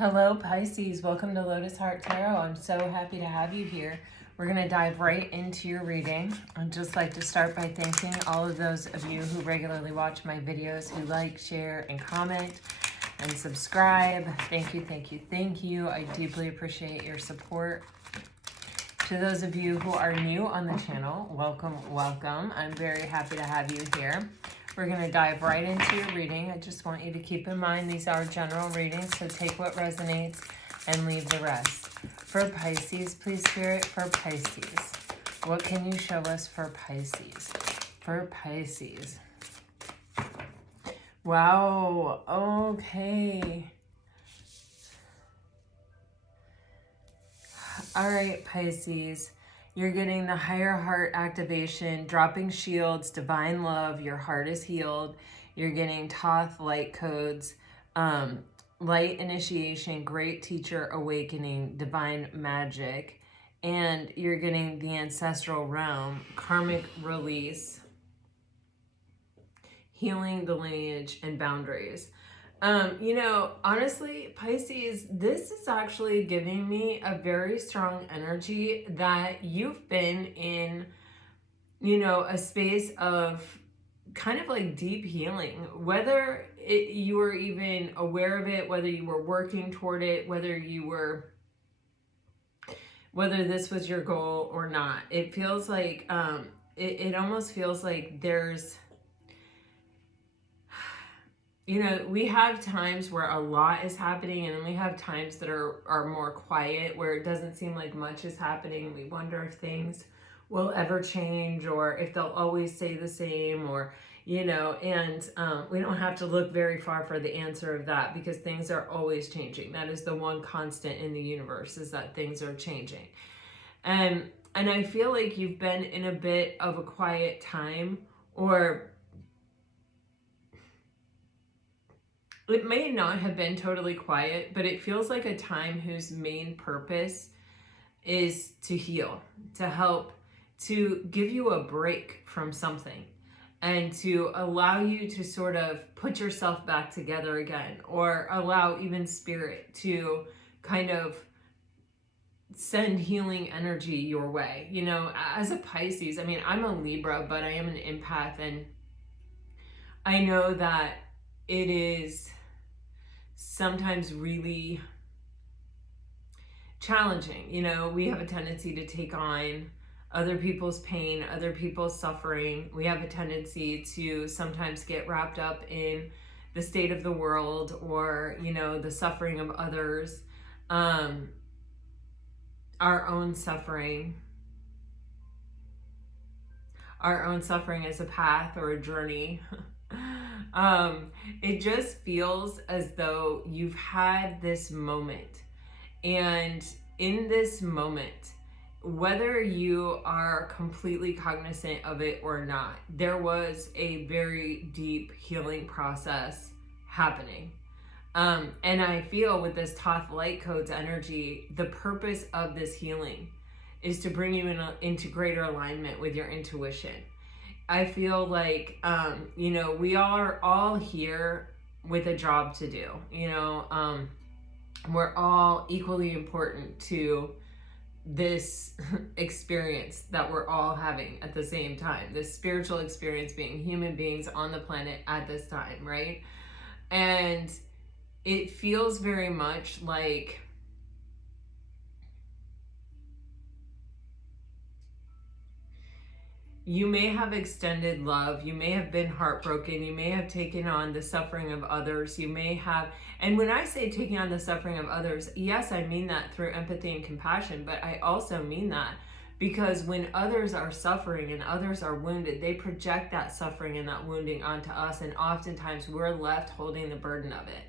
Hello Pisces, welcome to Lotus Heart Tarot. I'm so happy to have you here. We're going to dive right into your reading. I'd just like to start by thanking all of those of you who regularly watch my videos, who like, share, and comment, and subscribe. Thank you, thank you, thank you. I deeply appreciate your support. To those of you who are new on the channel, welcome, welcome. I'm very happy to have you here. We're going to dive right into your reading. I just want you to keep in mind these are general readings, so take what resonates and leave the rest. For Pisces, please, Spirit, for Pisces, what can you show us for Pisces? For Pisces. Wow, okay. All right, Pisces. You're getting the higher heart activation, dropping shields, divine love, your heart is healed. You're getting Thoth light codes, light initiation, great teacher awakening, divine magic. And you're getting the ancestral realm, karmic release, healing the lineage and boundaries. Honestly, Pisces, this is actually giving me a very strong energy that you've been in, a space of kind of like deep healing, whether you were even aware of it, whether you were working toward it, whether this was your goal or not. It feels like, it almost feels like there's, we have times where a lot is happening, and then we have times that are more quiet, where it doesn't seem like much is happening. We wonder if things will ever change, or if they'll always stay the same, or, and we don't have to look very far for the answer of that, because things are always changing. That is the one constant in the universe, is that things are changing. And I feel like you've been in a bit of a quiet time, or it may not have been totally quiet, but it feels like a time whose main purpose is to heal, to help, to give you a break from something, and to allow you to sort of put yourself back together again, or allow even spirit to kind of send healing energy your way. As a Pisces, I'm a Libra, but I am an empath, and I know that it is sometimes really challenging. We have a tendency to take on other people's pain, other people's suffering. We have a tendency to sometimes get wrapped up in the state of the world, or, the suffering of others, our own suffering as a path or a journey. It just feels as though you've had this moment, and in this moment, whether you are completely cognizant of it or not, there was a very deep healing process happening. And I feel with this Thoth Light Codes energy, the purpose of this healing is to bring you into greater alignment with your intuition. I feel like, we are all here with a job to do. We're all equally important to this experience that we're all having at the same time. This spiritual experience, being human beings on the planet at this time, right? And it feels very much like you may have extended love, you may have been heartbroken, you may have taken on the suffering of others, you may have, and when I say taking on the suffering of others, yes, I mean that through empathy and compassion, but I also mean that because when others are suffering and others are wounded, they project that suffering and that wounding onto us, and oftentimes we're left holding the burden of it.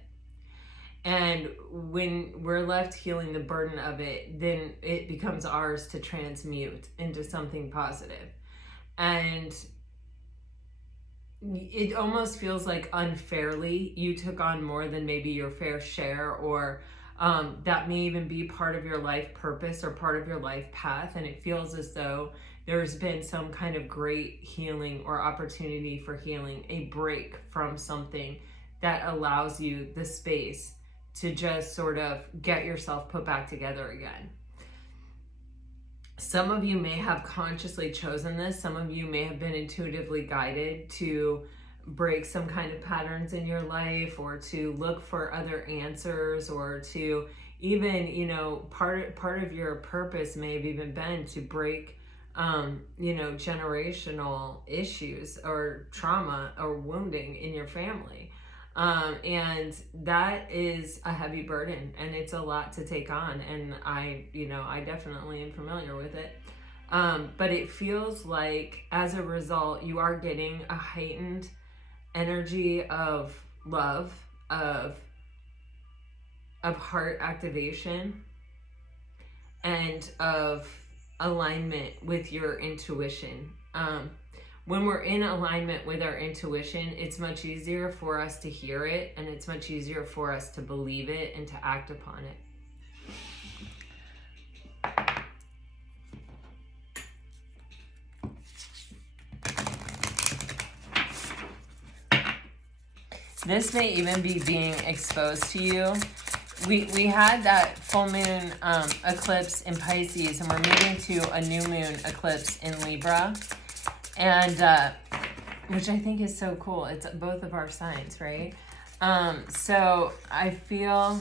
And when we're left healing the burden of it, then it becomes ours to transmute into something positive. And it almost feels like unfairly you took on more than maybe your fair share, or that may even be part of your life purpose or part of your life path. And it feels as though there's been some kind of great healing or opportunity for healing, a break from something that allows you the space to just sort of get yourself put back together again. Some of you may have consciously chosen this. Some of you may have been intuitively guided to break some kind of patterns in your life, or to look for other answers, or to even, you know, part of your purpose may have even been to break you know, generational issues or trauma or wounding in your family. And that is a heavy burden, and it's a lot to take on. And I definitely am familiar with it. But it feels like as a result, you are getting a heightened energy of love, of heart activation, and of alignment with your intuition. When we're in alignment with our intuition, it's much easier for us to hear it, and it's much easier for us to believe it and to act upon it. This may even be being exposed to you. We had that full moon eclipse in Pisces, and we're moving to a new moon eclipse in Libra, and which I think is so cool. It's both of our signs, right? So I feel,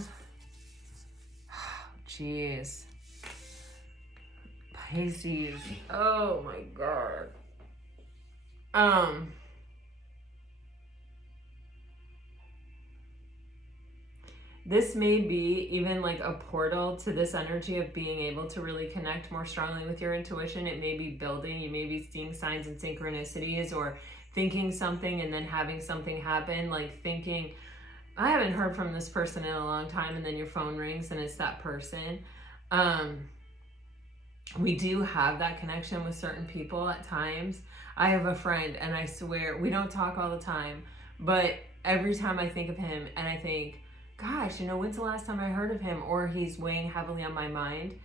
geez, Pisces. Oh my God. This may be even like a portal to this energy of being able to really connect more strongly with your intuition. It may be building. You may be seeing signs and synchronicities, or thinking something and then having something happen, like thinking, I haven't heard from this person in a long time, and then your phone rings and it's that person. We do have that connection with certain people at times. I have a friend, and I swear, we don't talk all the time, but every time I think of him and I think, gosh, you know, when's the last time I heard of him, or he's weighing heavily on my mind,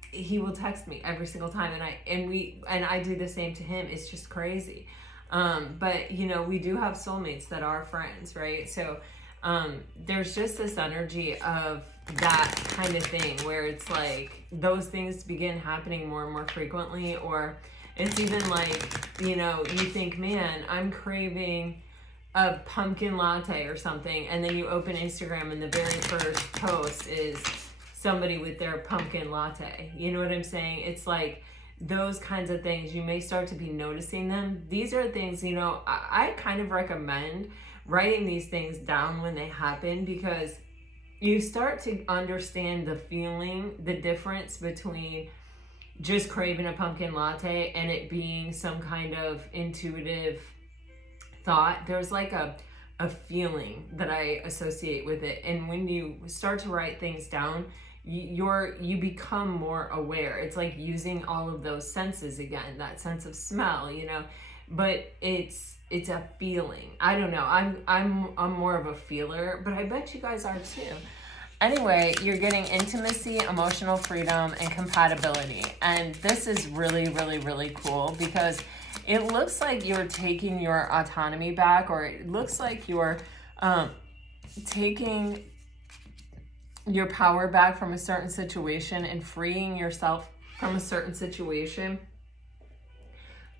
he will text me every single time, and I do the same to him. It's just crazy. But you know, we do have soulmates that are friends, right? So there's just this energy of that kind of thing where it's like those things begin happening more and more frequently, or it's even like, you know, you think, man, I'm craving a pumpkin latte or something, and then you open Instagram and the very first post is somebody with their pumpkin latte. You know what I'm saying? It's like those kinds of things. You may start to be noticing them. These are things, you know, I kind of recommend writing these things down when they happen, because you start to understand the feeling, the difference between just craving a pumpkin latte and it being some kind of intuitive thought. There's like a feeling that I associate with it. And when you start to write things down, you become more aware. It's like using all of those senses again, that sense of smell, you know, but it's a feeling. I don't know. I'm more of a feeler, but I bet you guys are too. Anyway, you're getting intimacy, emotional freedom, and compatibility. And this is really, really, really cool, because it looks like you're taking your autonomy back, or it looks like you're taking your power back from a certain situation and freeing yourself from a certain situation.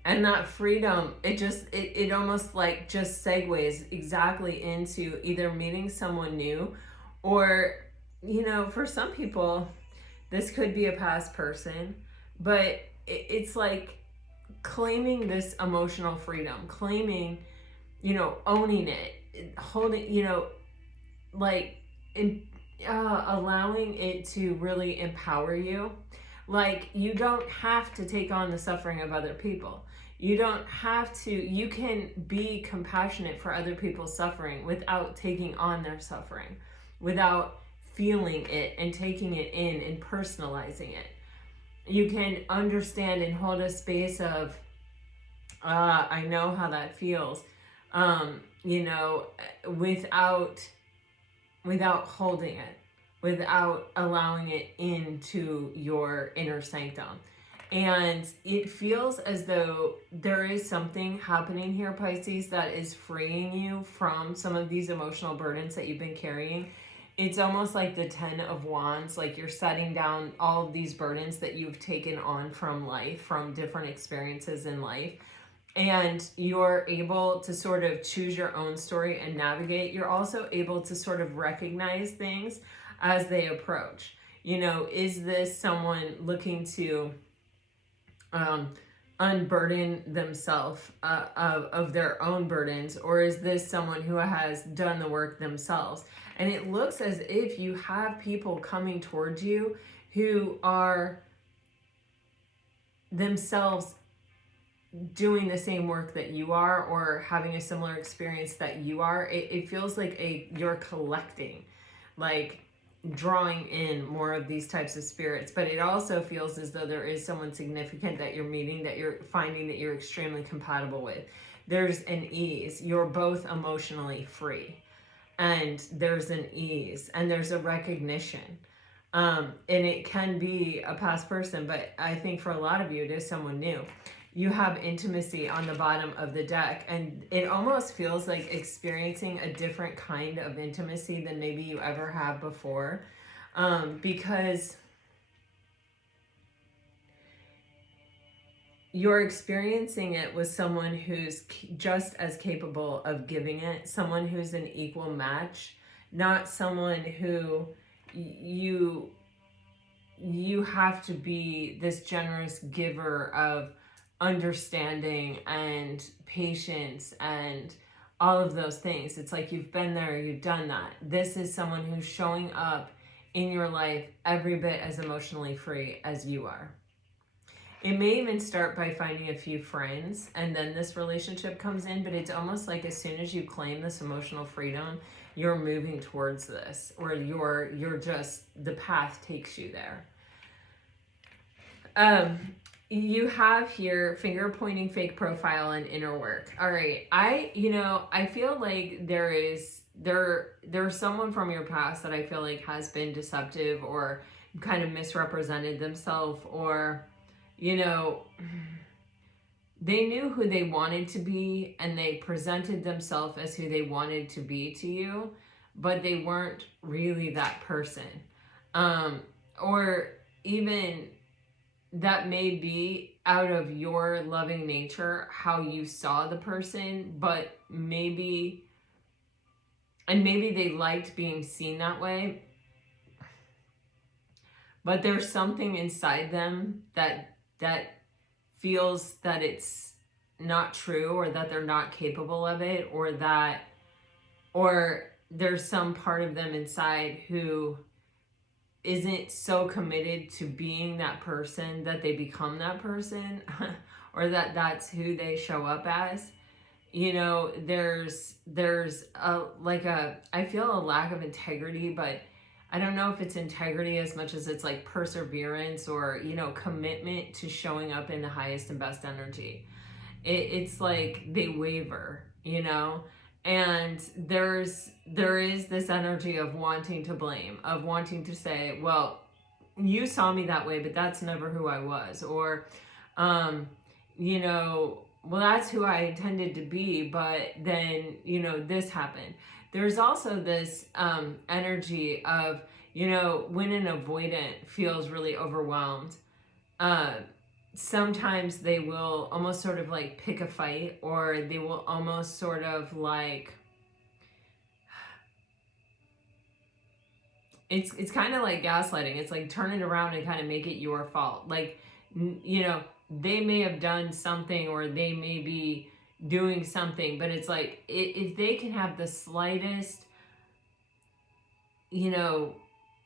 And that freedom, it almost like just segues exactly into either meeting someone new, or, you know, for some people, this could be a past person, but it's like claiming this emotional freedom, claiming, you know, owning it, holding, you know, like allowing it to really empower you. Like, you don't have to take on the suffering of other people. You don't have to, you can be compassionate for other people's suffering without taking on their suffering, without feeling it and taking it in and personalizing it. You can understand and hold a space of, I know how that feels, you know, without holding it, without allowing it into your inner sanctum. And it feels as though there is something happening here, Pisces, that is freeing you from some of these emotional burdens that you've been carrying. it's almost like the 10 of Wands, like you're setting down all of these burdens that you've taken on from life, from different experiences in life. And you're able to sort of choose your own story and navigate. You're also able to sort of recognize things as they approach. You know, is this someone looking to unburden themselves of their own burdens, or is this someone who has done the work themselves? And it looks as if you have people coming towards you who are themselves doing the same work that you are, or having a similar experience that you are. It feels like you're collecting, like drawing in more of these types of spirits. But it also feels as though there is someone significant that you're meeting, that you're finding that you're extremely compatible with. There's an ease. You're both emotionally free, and there's an ease, and there's a recognition. And it can be a past person, but I think for a lot of you, it is someone new. You have intimacy on the bottom of the deck, and it almost feels like experiencing a different kind of intimacy than maybe you ever have before, because you're experiencing it with someone who's just as capable of giving it, someone who's an equal match, not someone who you have to be this generous giver of understanding and patience and all of those things. It's like you've been there, you've done that. This is someone who's showing up in your life every bit as emotionally free as you are. It may even start by finding a few friends, and then this relationship comes in, but it's almost like as soon as you claim this emotional freedom, you're moving towards this, or you're just, the path takes you there. You have here finger pointing, fake profile, and inner work. All right. I feel like there's someone from your past that I feel like has been deceptive or kind of misrepresented themselves, or, you know, they knew who they wanted to be and they presented themselves as who they wanted to be to you, but they weren't really that person. Or even that may be out of your loving nature, how you saw the person, but maybe they liked being seen that way, but there's something inside them that feels that it's not true, or that they're not capable of it, or there's some part of them inside who isn't so committed to being that person that they become that person, or that's who they show up as. You know, there's I feel a lack of integrity, but I don't know if it's integrity as much as it's like perseverance, or, you know, commitment to showing up in the highest and best energy. It's like they waver, you know. And there is this energy of wanting to blame, of wanting to say, well, you saw me that way, but that's never who I was. Or, you know, well, that's who I intended to be, but then, you know, this happened. There's also this energy of, you know, when an avoidant feels really overwhelmed, sometimes they will almost sort of like pick a fight, or they will almost sort of like, it's kind of like gaslighting. It's like turn it around and kind of make it your fault. Like, you know, they may have done something, or they may be doing something, but it's like if they can have the slightest, you know,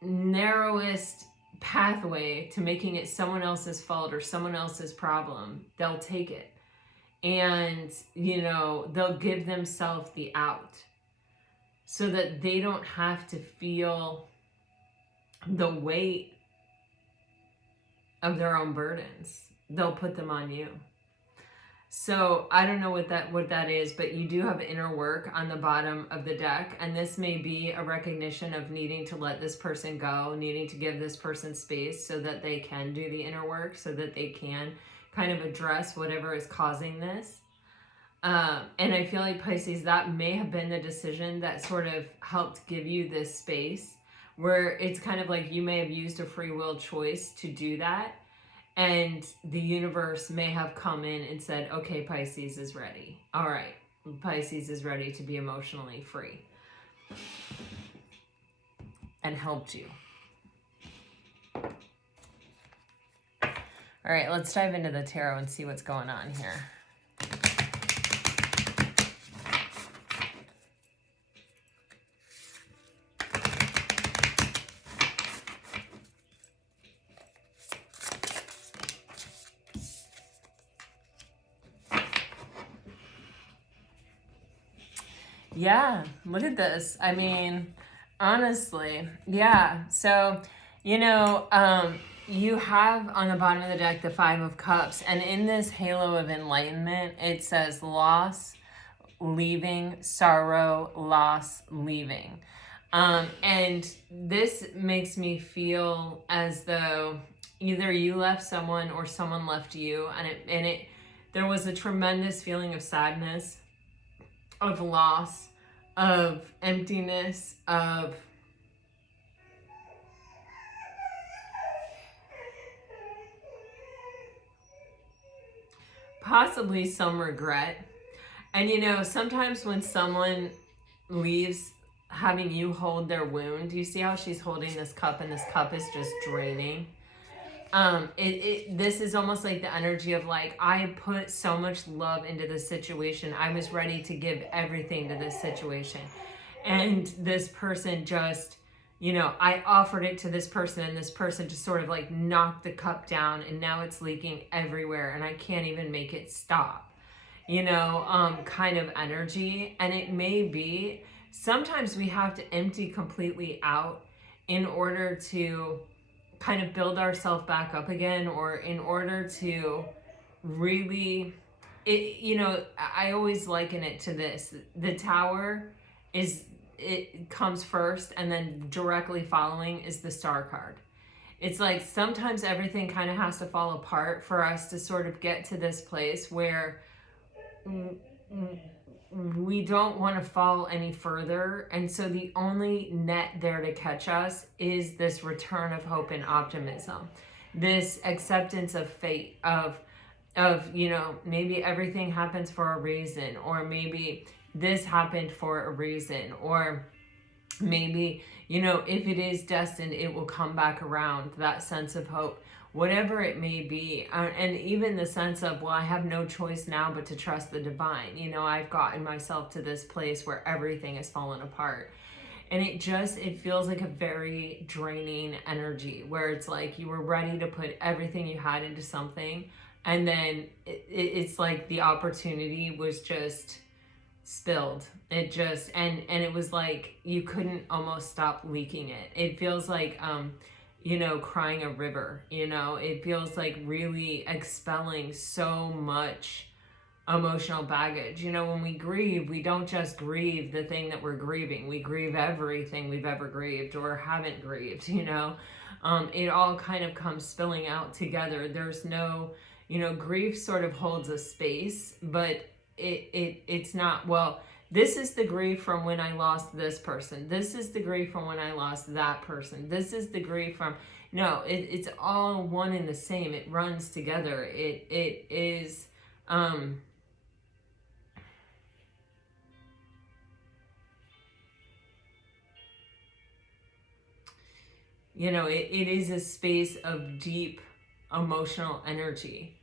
narrowest pathway to making it someone else's fault or someone else's problem, they'll take it. And, you know, they'll give themselves the out so that they don't have to feel the weight of their own burdens. They'll put them on you. So I don't know what that is, but you do have inner work on the bottom of the deck, and this may be a recognition of needing to let this person go, needing to give this person space so that they can do the inner work, so that they can kind of address whatever is causing this. And I feel like, Pisces, that may have been the decision that sort of helped give you this space, where it's kind of like you may have used a free will choice to do that. And the universe may have come in and said, okay, Pisces is ready. All right, Pisces is ready to be emotionally free. And helped you. All right, let's dive into the tarot and see what's going on here. Yeah, look at this. I mean, honestly, yeah. So, you have on the bottom of the deck the Five of Cups, and in this halo of enlightenment, it says loss, leaving, sorrow, loss, leaving. And this makes me feel as though either you left someone or someone left you, and there was a tremendous feeling of sadness, of loss, of emptiness, of possibly some regret. And sometimes when someone leaves, having you hold their wound, you see how she's holding this cup and this cup is just draining. This is almost like the energy of like, I put so much love into this situation. I was ready to give everything to this situation. And this person just, I offered it to this person and this person just sort of like knocked the cup down and now it's leaking everywhere and I can't even make it stop, kind of energy. And it may be, sometimes we have to empty completely out in order to kind of build ourselves back up again, or in order to really, I always liken it to this. The Tower it comes first, and then directly following is the Star card. It's like sometimes everything kind of has to fall apart for us to sort of get to this place where we don't want to fall any further. And so the only net there to catch us is this return of hope and optimism, this acceptance of fate, of maybe everything happens for a reason, or maybe this happened for a reason, or maybe, if it is destined, it will come back around, that sense of hope. Whatever it may be, and even the sense of, well, I have no choice now but to trust the divine. I've gotten myself to this place where everything has fallen apart. And it feels like a very draining energy, where it's like you were ready to put everything you had into something, and then it's like the opportunity was just spilled. It just, and it was like you couldn't almost stop leaking it. It feels like, crying a river, it feels like really expelling so much emotional baggage. When we grieve, we don't just grieve the thing that we're grieving. We grieve everything we've ever grieved or haven't grieved, it all kind of comes spilling out together. There's no, grief sort of holds a space, but it's not, well, this is the grief from when I lost this person. This is the grief from when I lost that person. This is the grief from, no, it's all one and the same. It runs together. It is, it is a space of deep emotional energy.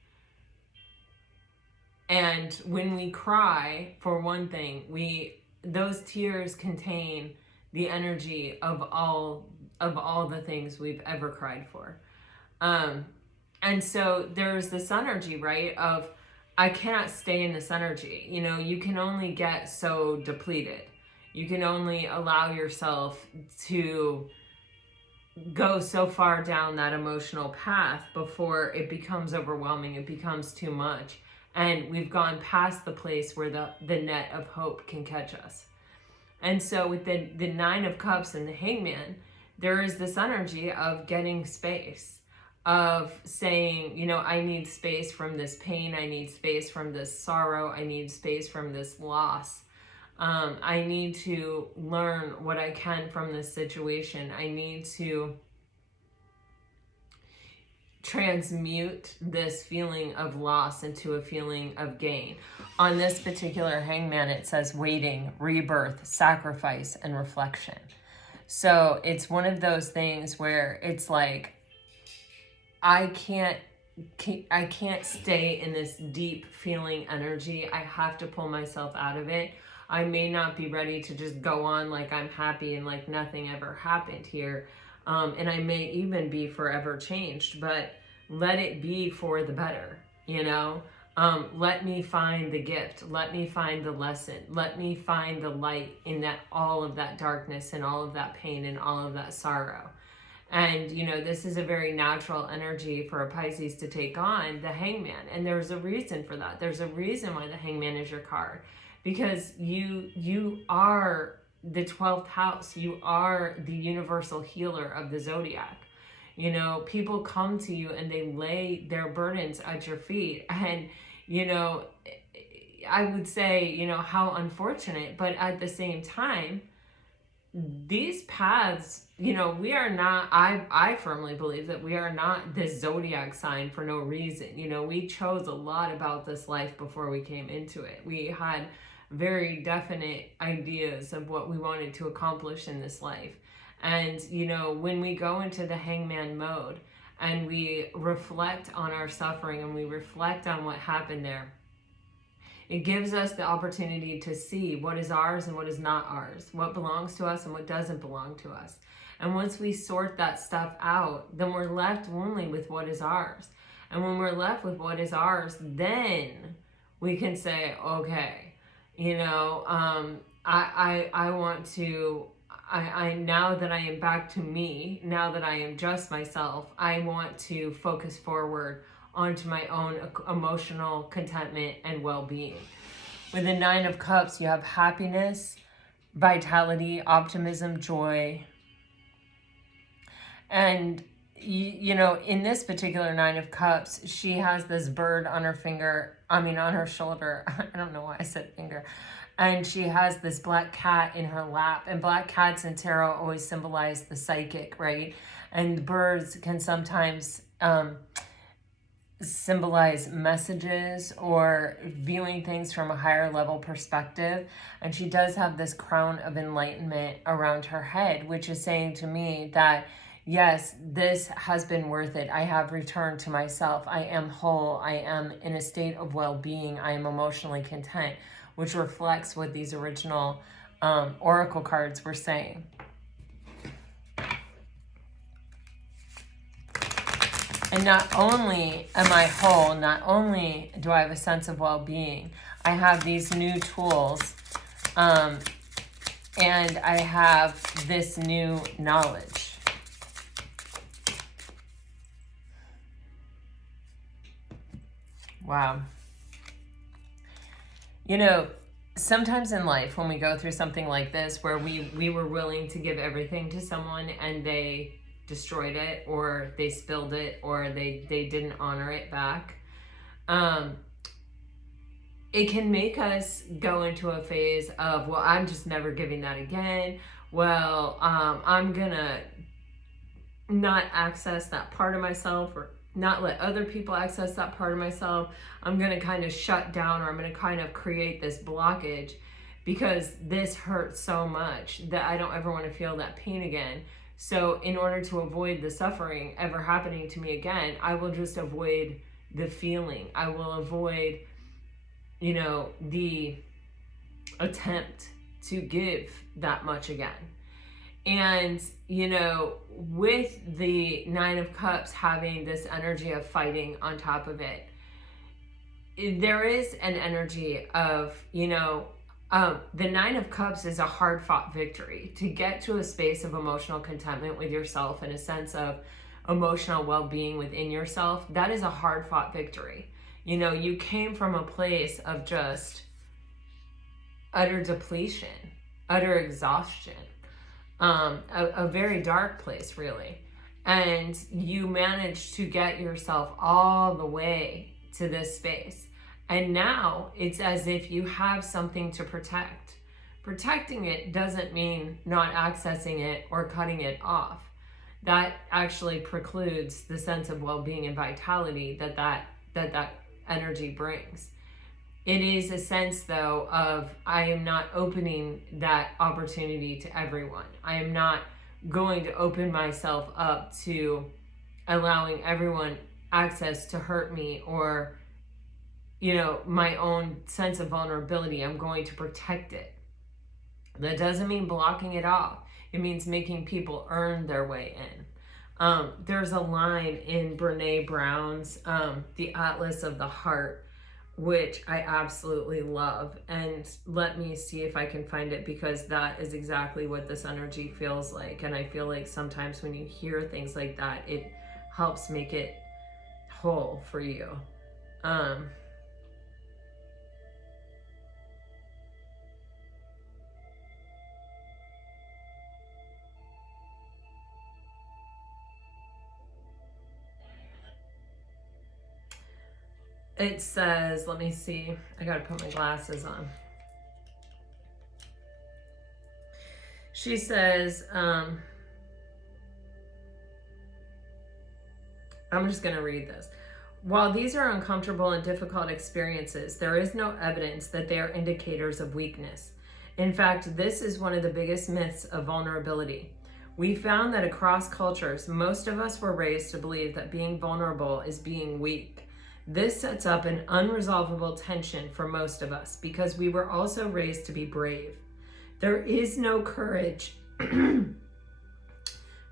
And when we cry, for one thing, those tears contain the energy of all the things we've ever cried for. And so there's this energy, right, of I cannot stay in this energy. You can only get so depleted. You can only allow yourself to go so far down that emotional path before it becomes overwhelming, it becomes too much. And we've gone past the place where the net of hope can catch us. And so with the Nine of Cups and the Hangman, there is this energy of getting space, of saying, I need space from this pain. I need space from this sorrow. I need space from this loss. I need to learn what I can from this situation. I need to transmute this feeling of loss into a feeling of gain. On this particular hangman, it says waiting, rebirth, sacrifice, and reflection. So it's one of those things where it's like, I can't stay in this deep feeling energy. I have to pull myself out of it. I may not be ready to just go on like I'm happy and like nothing ever happened here. And I may even be forever changed, but let it be for the better, you know? Let me find the gift. Let me find the lesson. Let me find the light in that, all of that darkness and all of that pain and all of that sorrow. And, you know, this is a very natural energy for a Pisces to take on, the hangman. And there's a reason for that. There's a reason why the hangman is your card. Because you are the 12th house. You are the universal healer of the zodiac. You know, people come to you and they lay their burdens at your feet. And, you know, I would say, you know, how unfortunate. But at the same time, these paths, you know, we are not, I firmly believe that we are not this zodiac sign for no reason. You know, we chose a lot about this life before we came into it. We had very definite ideas of what we wanted to accomplish in this life. And, you know, when we go into the hangman mode and we reflect on our suffering and we reflect on what happened there, it gives us the opportunity to see what is ours and what is not ours, what belongs to us and what doesn't belong to us. And once we sort that stuff out, then we're left only with what is ours. And when we're left with what is ours, then we can say, okay, you know, I want to, now that I am back to me, now that I am just myself, I want to focus forward onto my own emotional contentment and well-being. With the 9 of Cups, you have happiness, vitality, optimism, joy. And, you know, in this particular 9 of Cups, she has this bird on her finger, on her shoulder. I don't know why I said finger. And she has this black cat in her lap. And black cats in tarot always symbolize the psychic, right? And birds can sometimes symbolize messages or viewing things from a higher level perspective. And she does have this crown of enlightenment around her head, which is saying to me that, yes, this has been worth it. I have returned to myself. I am whole. I am in a state of well-being. I am emotionally content, which reflects what these original oracle cards were saying. And not only am I whole, not only do I have a sense of well-being, I have these new tools, and I have this new knowledge. Wow. You know, sometimes in life when we go through something like this, where we were willing to give everything to someone and they destroyed it, or they spilled it, or they didn't honor it back, it can make us go into a phase of, well, I'm just never giving that again. Well, I'm gonna not access that part of myself, or not let other people access that part of myself. I'm gonna kind of shut down, or I'm gonna kind of create this blockage because this hurts so much that I don't ever want to feel that pain again. So in order to avoid the suffering ever happening to me again, I will just avoid the feeling. I will avoid, you know, the attempt to give that much again. And, you know, with the 9 of Cups having this energy of fighting on top of it, there is an energy of, you know, the 9 of Cups is a hard-fought victory. To get to a space of emotional contentment with yourself and a sense of emotional well-being within yourself, that is a hard-fought victory. You know, you came from a place of just utter depletion, utter exhaustion, a very dark place, really. And you managed to get yourself all the way to this space. And now it's as if you have something to protect, Protecting it doesn't mean not accessing it or cutting it off. That actually precludes the sense of well-being and vitality that energy brings. It is a sense, though, of I am not opening that opportunity to everyone. I am not going to open myself up to allowing everyone access to hurt me or, my own sense of vulnerability. I'm going to protect it. That doesn't mean blocking it off. It means making people earn their way in. There's a line in Brene Brown's The Atlas of the Heart, which I absolutely love. And let me see if I can find it, because that is exactly what this energy feels like. And I feel like sometimes when you hear things like that, it helps make it whole for you. It says, let me see, I gotta put my glasses on. She says, I'm just gonna read this. While these are uncomfortable and difficult experiences, there is no evidence that they are indicators of weakness. In fact, this is one of the biggest myths of vulnerability. We found that across cultures, most of us were raised to believe that being vulnerable is being weak. This sets up an unresolvable tension for most of us because we were also raised to be brave. There is no courage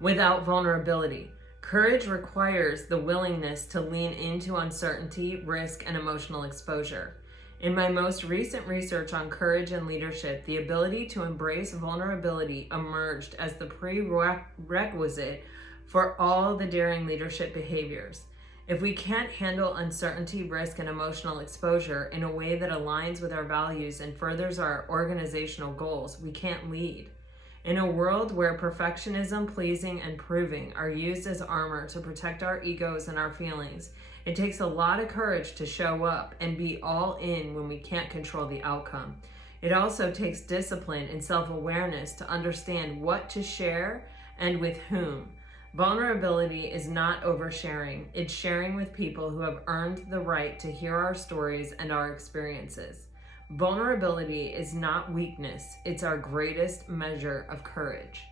without vulnerability. Courage requires the willingness to lean into uncertainty, risk, and emotional exposure. In my most recent research on courage and leadership, the ability to embrace vulnerability emerged as the prerequisite for all the daring leadership behaviors. If we can't handle uncertainty, risk, and emotional exposure in a way that aligns with our values and furthers our organizational goals, we can't lead. In a world where perfectionism, pleasing, and proving are used as armor to protect our egos and our feelings, it takes a lot of courage to show up and be all in when we can't control the outcome. It also takes discipline and self-awareness to understand what to share and with whom. Vulnerability is not oversharing. It's sharing with people who have earned the right to hear our stories and our experiences. Vulnerability is not weakness. It's our greatest measure of courage.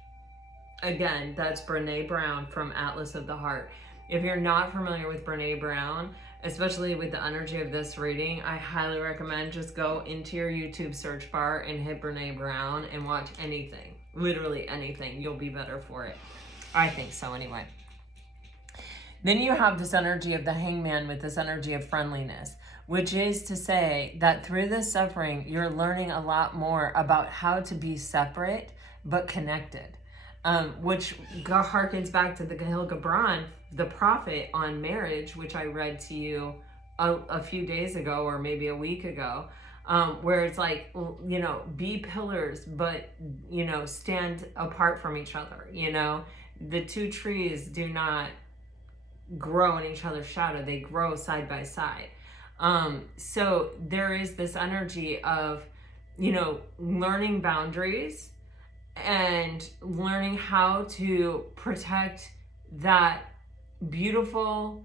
Again, that's Brene Brown from Atlas of the Heart. If you're not familiar with Brene Brown, especially with the energy of this reading, I highly recommend just go into your YouTube search bar and hit Brene Brown and watch anything. Literally anything. You'll be better for it. I think so anyway. Then you have this energy of the hangman with this energy of friendliness, which is to say that through this suffering, you're learning a lot more about how to be separate but connected, which harkens back to the Gahil Gibran, the prophet on marriage, which I read to you a few days ago or maybe a week ago, where it's like, be pillars, but, stand apart from each other, The two trees do not grow in each other's shadow. They grow side by side. So there is this energy of, learning boundaries and learning how to protect that beautiful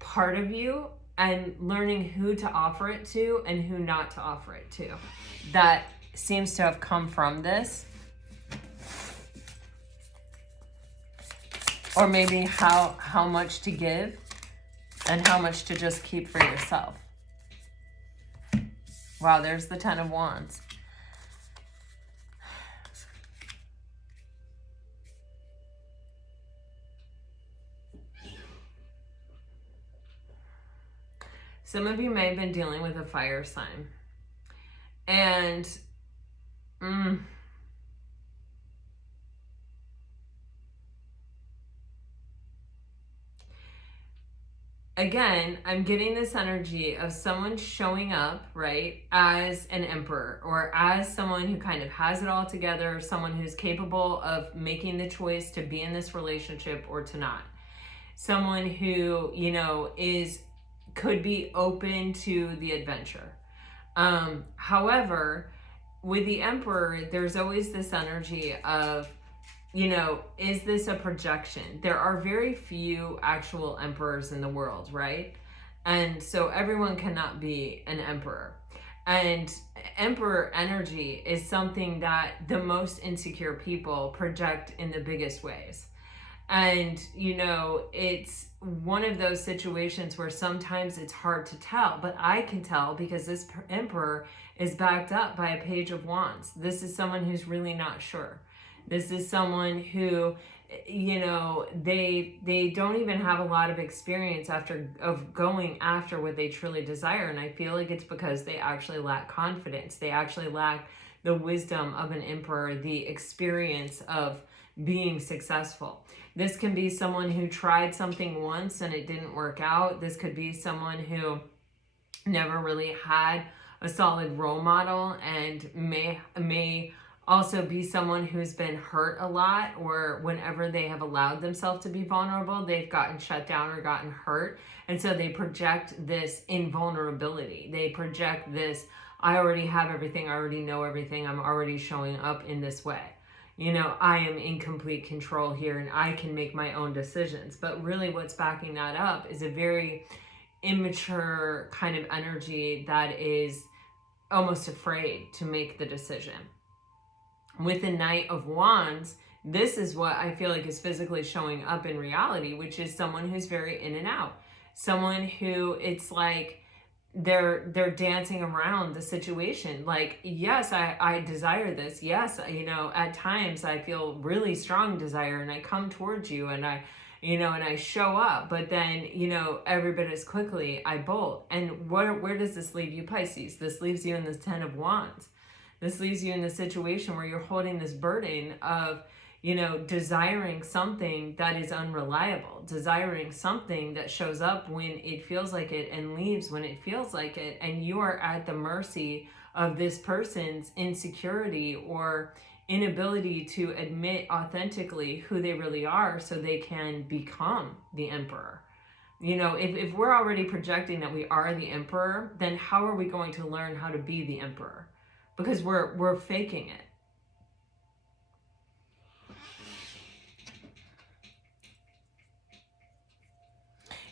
part of you and learning who to offer it to and who not to offer it to. That seems to have come from this. Or maybe how much to give and how much to just keep for yourself. Wow, there's the 10 of Wands. Some of you may have been dealing with a fire sign. And again, I'm getting this energy of someone showing up, right, as an emperor or as someone who kind of has it all together, someone who's capable of making the choice to be in this relationship or to not. Someone who, could be open to the adventure. However, with the Emperor, there's always this energy of, you know, is this a projection? There are very few actual emperors in the world, right? And so everyone cannot be an emperor. And emperor energy is something that the most insecure people project in the biggest ways. And, you know, it's one of those situations where sometimes it's hard to tell, but I can tell because this emperor is backed up by a page of wands. This is someone who's really not sure. This is someone who, you know, they don't even have a lot of experience of going after what they truly desire. And I feel like it's because they actually lack confidence. They actually lack the wisdom of an emperor, the experience of being successful. This can be someone who tried something once and it didn't work out. This could be someone who never really had a solid role model and may also be someone who's been hurt a lot, or whenever they have allowed themselves to be vulnerable, they've gotten shut down or gotten hurt. And so they project this invulnerability. They project this, I already have everything, I already know everything, I'm already showing up in this way. You know, I am in complete control here and I can make my own decisions. But really what's backing that up is a very immature kind of energy that is almost afraid to make the decision. With the Knight of Wands, this is what I feel like is physically showing up in reality, which is someone who's very in and out. Someone who it's like they're dancing around the situation. Like, yes, I desire this. Yes, you know, at times I feel really strong desire and I come towards you and I, you know, and I show up, but then, you know, every bit as quickly I bolt. And where does this leave you, Pisces? This leaves you in this 10 of Wands. This leaves you in the situation where you're holding this burden of, you know, desiring something that is unreliable, desiring something that shows up when it feels like it and leaves when it feels like it. And you are at the mercy of this person's insecurity or inability to admit authentically who they really are so they can become the emperor. You know, if we're already projecting that we are the emperor, then how are we going to learn how to be the emperor? Because we're faking it.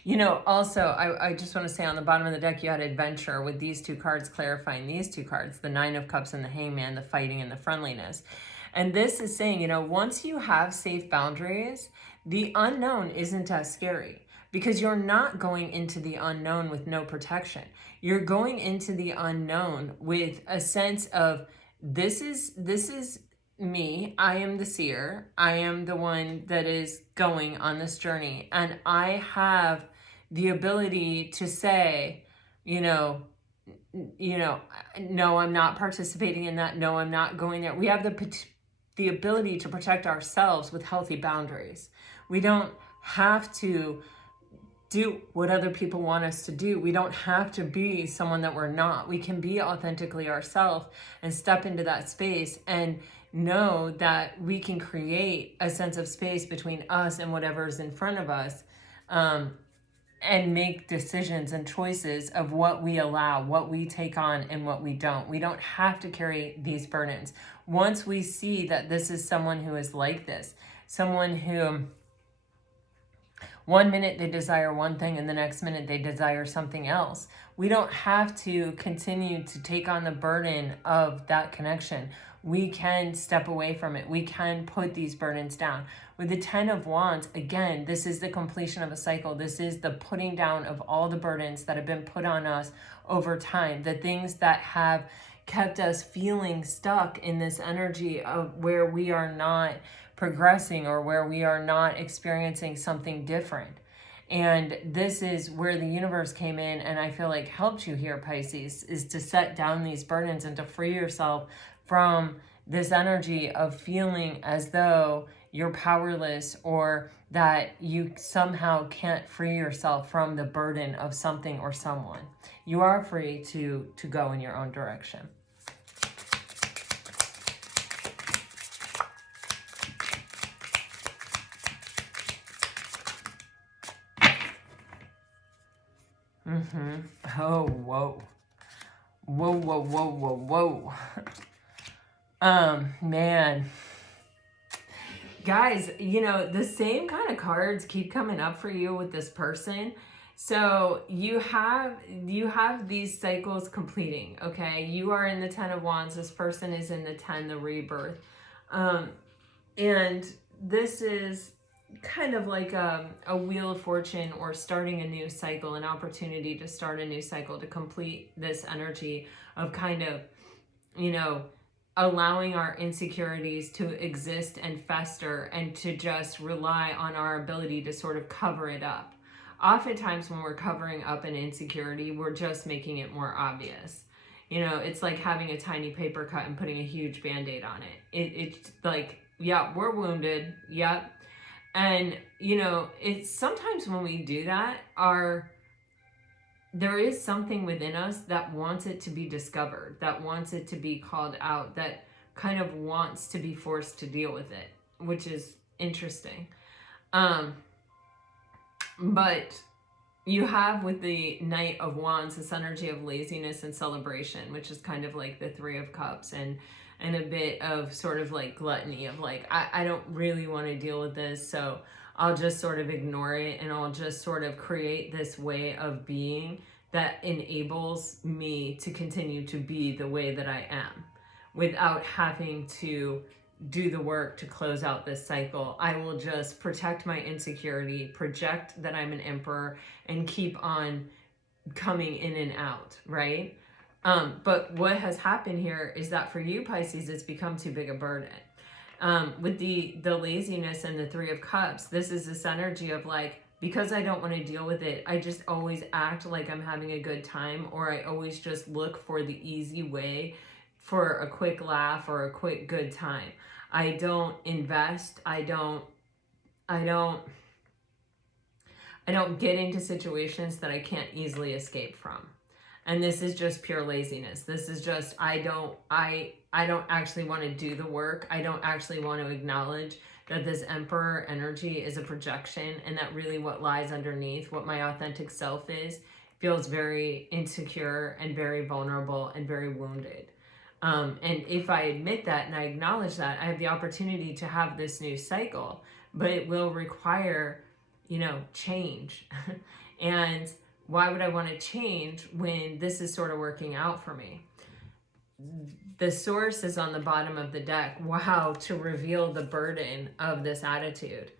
You know, also, I just want to say on the bottom of the deck, you had adventure with these two cards clarifying these two cards, the Nine of Cups and the Hangman, the fighting and the friendliness. And this is saying, you know, once you have safe boundaries, the unknown isn't as scary because you're not going into the unknown with no protection. You're going into the unknown with a sense of this is me. I am the seer. I am the one that is going on this journey. And I have the ability to say, you know, no, I'm not participating in that. No, I'm not going there. We have the ability to protect ourselves with healthy boundaries. We don't have to do what other people want us to do. We don't have to be someone that we're not. We can be authentically ourselves and step into that space and know that we can create a sense of space between us and whatever's in front of us, and make decisions and choices of what we allow, what we take on, and what we don't. We don't have to carry these burdens. Once we see that this is someone who is like this, someone who 1 minute they desire one thing and the next minute they desire something else, we don't have to continue to take on the burden of that connection. We can step away from it. We can put these burdens down. With the 10 of Wands, again, this is the completion of a cycle. This is the putting down of all the burdens that have been put on us over time, the things that have kept us feeling stuck in this energy of where we are not progressing or where we are not experiencing something different. And this is where the universe came in and I feel like helped you here, Pisces, is to set down these burdens and to free yourself from this energy of feeling as though you're powerless or that you somehow can't free yourself from the burden of something or someone. You are free to go in your own direction. Oh, whoa. Whoa, whoa, whoa, whoa, whoa. Man. Guys, you know, the same kind of cards keep coming up for you with this person. So you have these cycles completing, okay? You are in the 10 of Wands. This person is in the 10, the rebirth. And this is kind of like a wheel of fortune, or starting a new cycle, an opportunity to start a new cycle, to complete this energy of kind of, you know, allowing our insecurities to exist and fester, and to just rely on our ability to sort of cover it up. Oftentimes when we're covering up an insecurity, we're just making it more obvious. You know, it's like having a tiny paper cut and putting a huge band-aid on it. It's like, yeah, we're wounded. Yep. And, you know, it's sometimes when we do that, there is something within us that wants it to be discovered, that wants it to be called out, that kind of wants to be forced to deal with it, which is interesting. But you have with the Knight of Wands this energy of laziness and celebration, which is kind of like the Three of Cups, and a bit of sort of like gluttony of like, I don't really want to deal with this, so I'll just sort of ignore it, and I'll just sort of create this way of being that enables me to continue to be the way that I am without having to do the work to close out this cycle. I will just protect my insecurity, project that I'm an emperor, and keep on coming in and out, right? But what has happened here is that for you, Pisces, it's become too big a burden. With the laziness and the Three of Cups, this is this energy of like, because I don't want to deal with it, I just always act like I'm having a good time, or I always just look for the easy way for a quick laugh or a quick good time. I don't invest. I don't get into situations that I can't easily escape from. And this is just pure laziness. This is just, I don't actually want to do the work. I don't actually want to acknowledge that this Emperor energy is a projection, and that really what lies underneath, what my authentic self is, feels very insecure and very vulnerable and very wounded. And if I admit that and I acknowledge that, I have the opportunity to have this new cycle, but it will require, you know, change. And why would I want to change when this is sort of working out for me? The source is on the bottom of the deck. Wow, to reveal the burden of this attitude.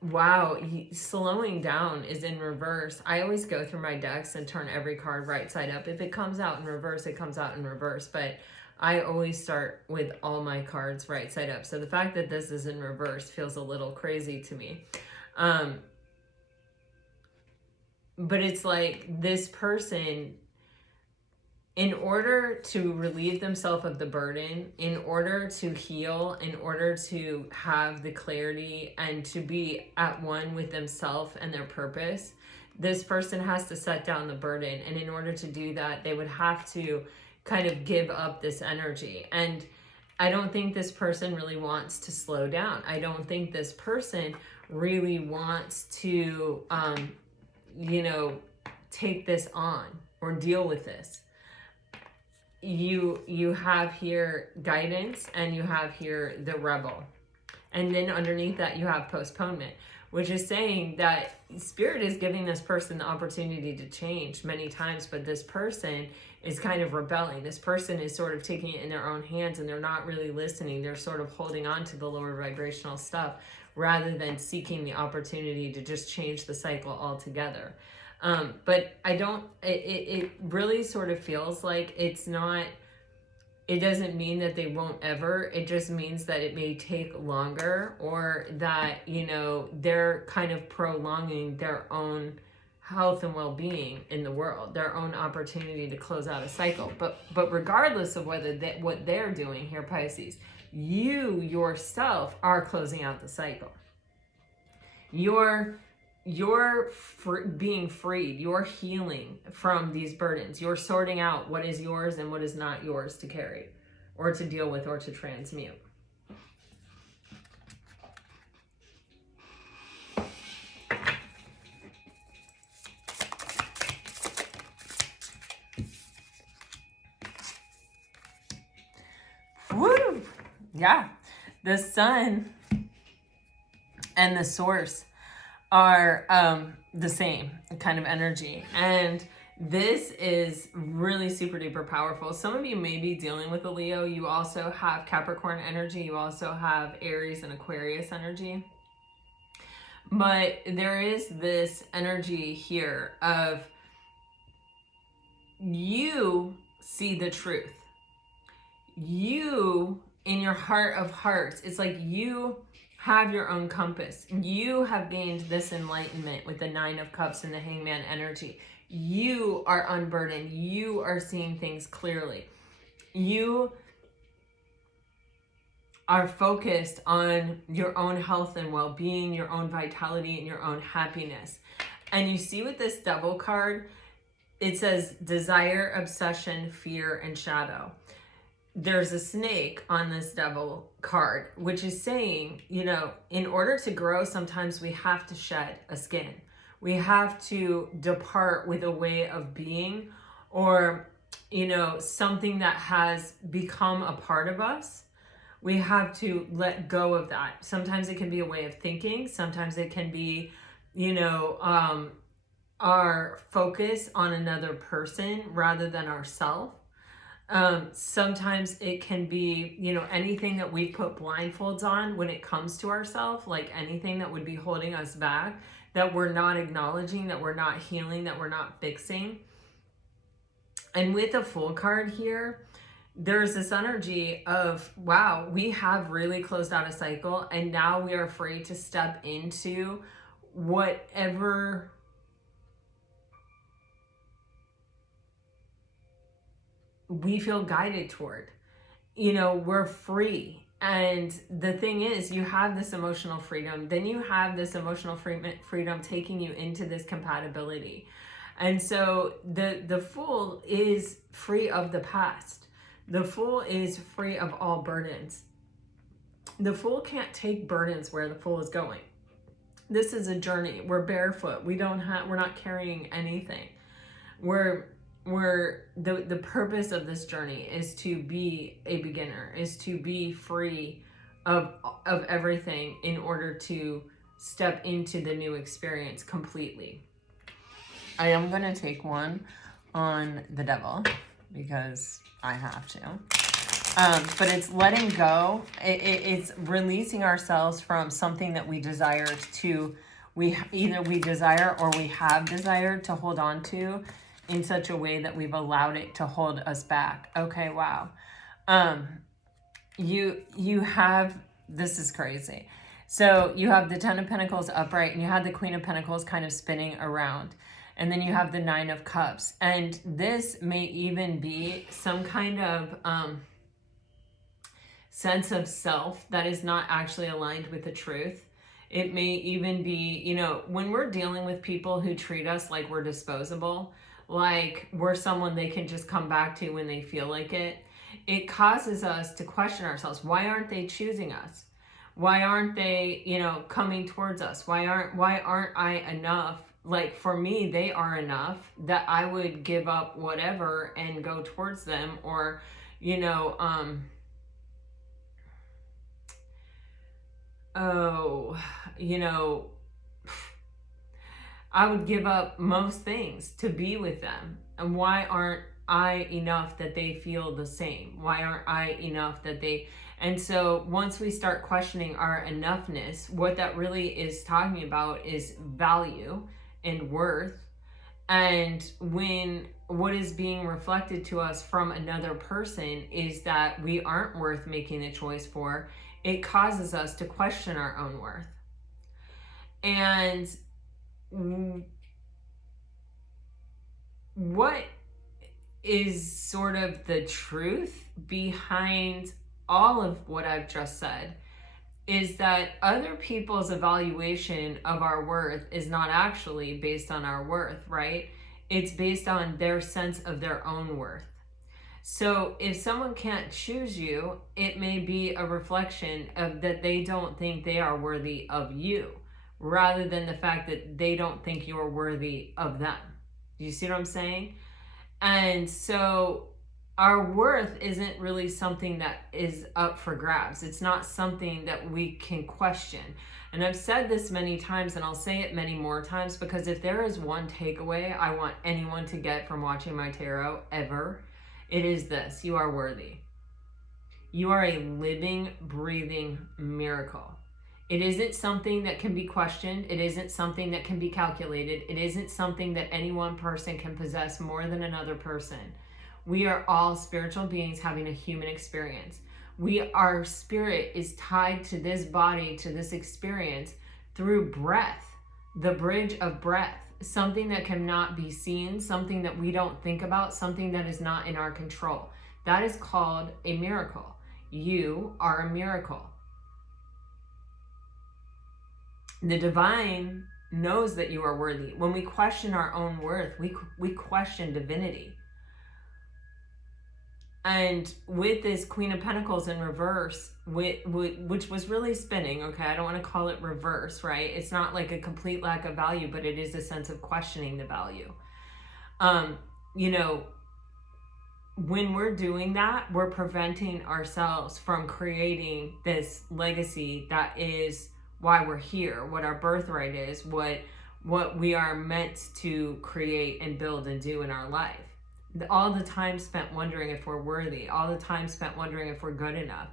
Wow, slowing down is in reverse. I always go through my decks and turn every card right side up. If it comes out in reverse, it comes out in reverse. But I always start with all my cards right side up. So the fact that this is in reverse feels a little crazy to me. But it's like this person, in order to relieve themselves of the burden, in order to heal, in order to have the clarity and to be at one with themselves and their purpose, this person has to set down the burden. And in order to do that, they would have to kind of give up this energy. And I don't think this person really wants to slow down. I don't think this person really wants to, you know, take this on or deal with this. You have here guidance, and you have here the rebel, and then underneath that you have postponement, which is saying that Spirit is giving this person the opportunity to change many times, but this person is kind of rebelling. This person is sort of taking it in their own hands, and they're not really listening. They're sort of holding on to the lower vibrational stuff rather than seeking the opportunity to just change the cycle altogether. But I don't, it really sort of feels like it's not, it doesn't mean that they won't ever, it just means that it may take longer, or that, you know, they're kind of prolonging their own health and well-being in the world, their own opportunity to close out a cycle. But regardless of whether what they're doing here, Pisces, you yourself are closing out the cycle. You're being freed. You're healing from these burdens. You're sorting out what is yours and what is not yours to carry or to deal with or to transmute. Yeah, the sun and the source are the same kind of energy. And this is really super duper powerful. Some of you may be dealing with a Leo. You also have Capricorn energy. You also have Aries and Aquarius energy. But there is this energy here of you see the truth. You, in your heart of hearts, it's like you have your own compass. You have gained this enlightenment with the Nine of Cups and the Hangman energy. You are unburdened. You are seeing things clearly. You are focused on your own health and well-being, your own vitality, and your own happiness. And you see with this Devil card, it says desire, obsession, fear, and shadow. There's a snake on this Devil card, which is saying, you know, in order to grow, sometimes we have to shed a skin. We have to depart with a way of being, or, you know, something that has become a part of us. We have to let go of that. Sometimes it can be a way of thinking. Sometimes it can be, you know, our focus on another person rather than ourselves. Sometimes it can be, you know, anything that we put blindfolds on when it comes to ourselves, like anything that would be holding us back, that we're not acknowledging, that we're not healing, that we're not fixing. And with the Fool card here, there's this energy of, wow, we have really closed out a cycle, and now we are afraid to step into whatever we feel guided toward. You know, we're free. And the thing is, you have this emotional freedom, then you have this emotional freedom taking you into this compatibility. And so the Fool is free of the past. The Fool is free of all burdens. The Fool can't take burdens where the Fool is going. This is a journey. We're barefoot. We're not carrying anything. The purpose of this journey is to be a beginner, is to be free of everything in order to step into the new experience completely. I am going to take one on the Devil because I have to. But it's letting go. It's releasing ourselves from something that we desire to, either we desire or we have desired to hold on to in such a way that we've allowed it to hold us back. Okay, wow. You have, this is crazy. So you have the Ten of Pentacles upright, and you have the Queen of Pentacles kind of spinning around. And then you have the Nine of Cups. And this may even be some kind of sense of self that is not actually aligned with the truth. It may even be, you know, when we're dealing with people who treat us like we're disposable, like we're someone they can just come back to when they feel like it, it causes us to question ourselves. Why aren't they choosing us? Why aren't they, you know, coming towards us? Why aren't I enough? Like, for me, they are enough that I would give up whatever and go towards them. Or, you know, you know, I would give up most things to be with them. And why aren't I enough that they feel the same? Why aren't I enough that they... And so once we start questioning our enoughness, what that really is talking about is value and worth. And when what is being reflected to us from another person is that we aren't worth making the choice for, it causes us to question our own worth. And what is sort of the truth behind all of what I've just said is that other people's evaluation of our worth is not actually based on our worth, right? It's based on their sense of their own worth. So if someone can't choose you, it may be a reflection of that they don't think they are worthy of you, rather than the fact that they don't think you're worthy of them. Do you see what I'm saying? And so our worth isn't really something that is up for grabs. It's not something that we can question. And I've said this many times, and I'll say it many more times, because if there is one takeaway I want anyone to get from watching my tarot ever, it is this: you are worthy. You are a living, breathing miracle. It isn't something that can be questioned. It isn't something that can be calculated. It isn't something that any one person can possess more than another person. We are all spiritual beings having a human experience. Our spirit is tied to this body, to this experience through breath, the bridge of breath, something that cannot be seen, something that we don't think about, something that is not in our control. That is called a miracle. You are a miracle. The divine knows that you are worthy. When we question our own worth, we question divinity. And with this Queen of Pentacles in reverse, which was really spinning, okay, I don't want to call it reverse, right? It's not like a complete lack of value, but it is a sense of questioning the value. You know, when we're doing that, we're preventing ourselves from creating this legacy that is why we're here, what our birthright is, what we are meant to create and build and do in our life. All the time spent wondering if we're worthy, all the time spent wondering if we're good enough.